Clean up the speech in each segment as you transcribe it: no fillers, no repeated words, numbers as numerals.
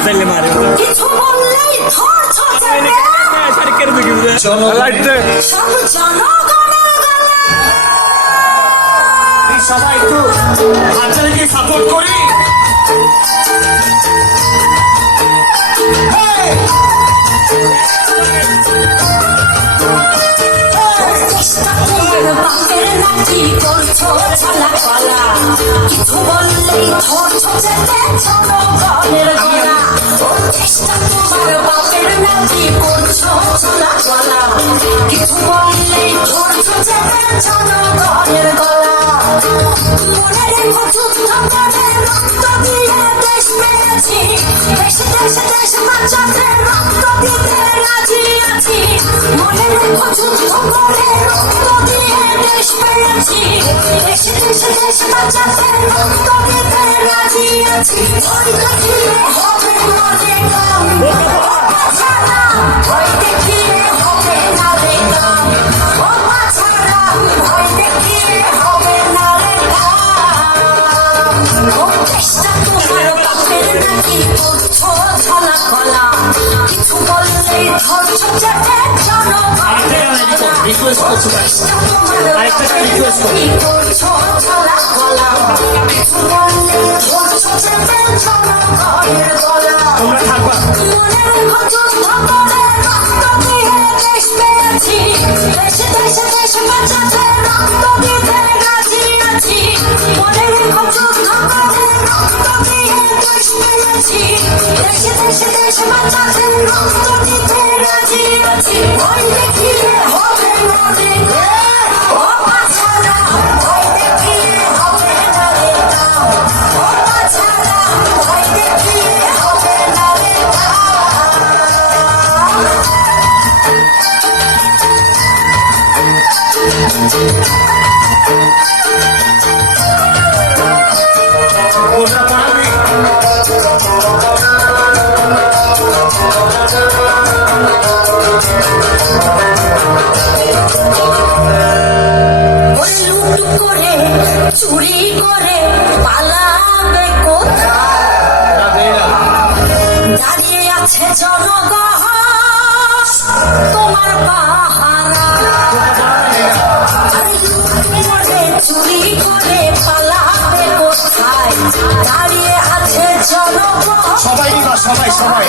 চাইলে মারে কিছু বললেই ধর ছচে শাড়ি কেড়ে দিবি চলো লাইট দে সব জনগণের গলা সবাই একটু হাজারিকে সাপোর্ট করি। বাপের নাকি করছো ছালা কলা কিছু বললেই ধর ছচে জনগণের গলা ও চেষ্টা তোমার বাপের নাকি করছো ছালা কলা কিছু বললেই ধর ছচে জনগণের গলা মনে রেখো যুদ্ধ করে রক্ত দিয়ে দেশ পেয়েছি দেশে দেশে দেশ বাঁচাতে রক্ত দিতে রাজি আছি মনে রেখো যুদ্ধ করে রক্ত দিয়ে দেশ পেয়েছি দেশে দেশে দেশ বাঁচাতে রক্ত দিতে রাজি আছি ওই দেখিয়ে হবে না দেখলাম ছাড়া ওই দেখিয়ে হবে না দেখলাম ও ছাড়া ওই দেখিয়ে হবে না চেষ্টা তোমার বাপের নাকি করছো ছলা খলা কিছু বললেই ধরছো চেটে রিকোয়েস্ট করছি ভাই, আরেকটা রিকোয়েস্ট করি। করছো ছলা খলা কিছু বললেই ধরছো চেটে জনগণের গলা তোমরা থাকবা মনে রেখো যুদ্ধ করে রক্ত দিয়ে দেশ পেয়েছি দেশে দেশে দেশ বাঁচাতে রক্ত দিতে রাজি আছি মনে রেখো যুদ্ধ করে রক্ত দিয়ে দেশ পেয়েছি দেশে দেশে দেশ বাঁচাতে রক্ত দিতে রাজি আছি ওই দেখিয়ে হবে না দেখে ও বাছারা ওই দেখিয়ে হবে না দেখলাম ও বাছারা ওই দেখিয়ে হবে না ওটা পড়াবি ওই লুট করে চুরি করে পালাবে কোথায় দাঁড়িয়ে আছে জনগণ তোমার পাহারা আরে লুট করে চুরি করে পালাবে কোথায় দাঁড়িয়ে আছে জনগণ সবাই দিবা সবাই সবাই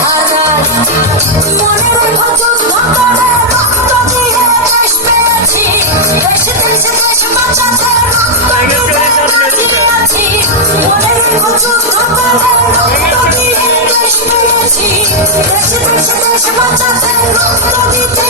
মনে রেখো যুদ্ধ করে রক্ত দিয়ে দেশ পেয়েছি দেশে দেশে দেশ বাঁচাতে রক্ত দিতে রাজি আছি মনে রেখো যুদ্ধ করে রক্ত দিয়ে দেশ পেয়েছি দেশে দেশে দেশ বাঁচাতে রক্ত দিতে